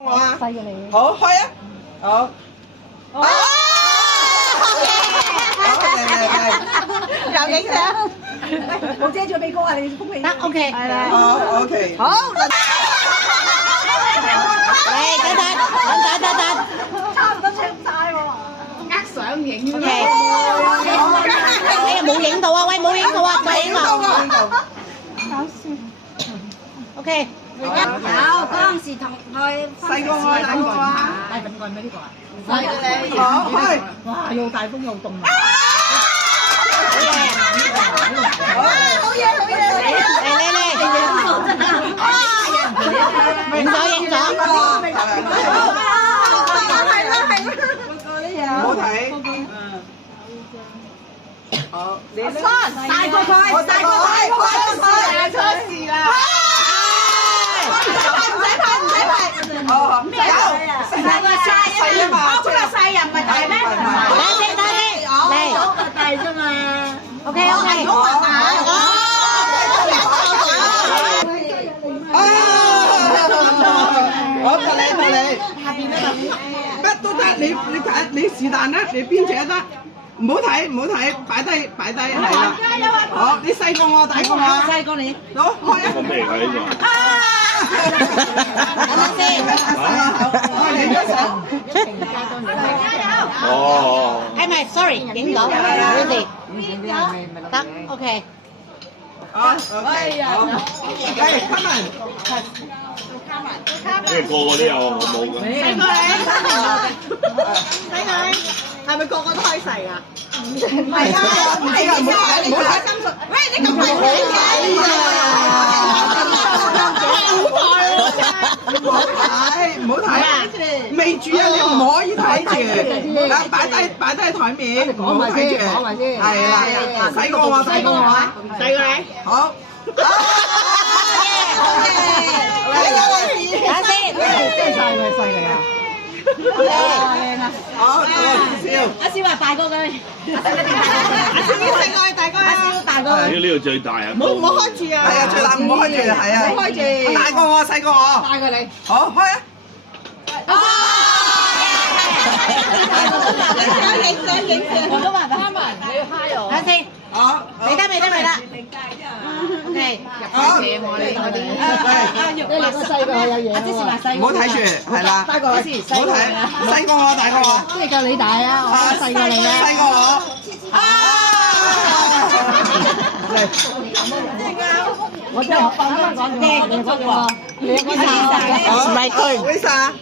我啊，細過你。好開啊，好。啊！又影相，冇遮住鼻哥啊！你恭喜。得 OK，係啦。好 OK。好，嚟等，差唔多出晒喎。呃相影。OK， 你又冇影到啊？喂，冇影到啊！冇影到啊！搞笑。OK。有嗰陣時同佢細個我大個啊。大份過咩呢個啊？細過你。好開。哇！又大風又凍啊！好嘢！嚟！影咗。唔好睇。好，你咧？大過佢，出事啦！唔使拍。哦，有。細啊嘛，我嗰個細人唔係大咩？嚟。大啫嘛。OK。好，到你。乜都得，你睇你是但啦，你邊隻都得，唔好睇，擺低係啦。好，你細過我，大過我。細過你。好，開啊！個咩嚟㗎呢個？等陣先。你隻手。哦。係咪 ？Sorry， 影咗。得 OK。好 OK。好。嚟 ，come on。因為個個都有，我冇嘅。係咪個個都可以細啊？唔係啊，唔係啊，唔好睇金屬。喂，你咁快睇嘅？唔好睇，未煮啊！你唔可以睇住，擺低喺台面，唔好睇住。係啦，細過我，大過我。細過你。好。等先。真係細嚟啊！好，笑。阿少話大過佢。阿少要細過你，大過阿少大過佢。呢個最大啊！唔好開住啊！係啊，最大唔好開住，係啊。唔好開住。大過我，細過我。大過你。好，開啊！我都話蝦文，你要蝦我。等先。好。未得。OK。好。你個細個有嘢。阿芝士話細。唔好睇住，係啦。大過我，唔好睇，細過我，大過我。即係夠你大啊！我細過你啊！細過我。嚟。我真係放翻講嘅，你嗰個，你嗰個。好，Lisa。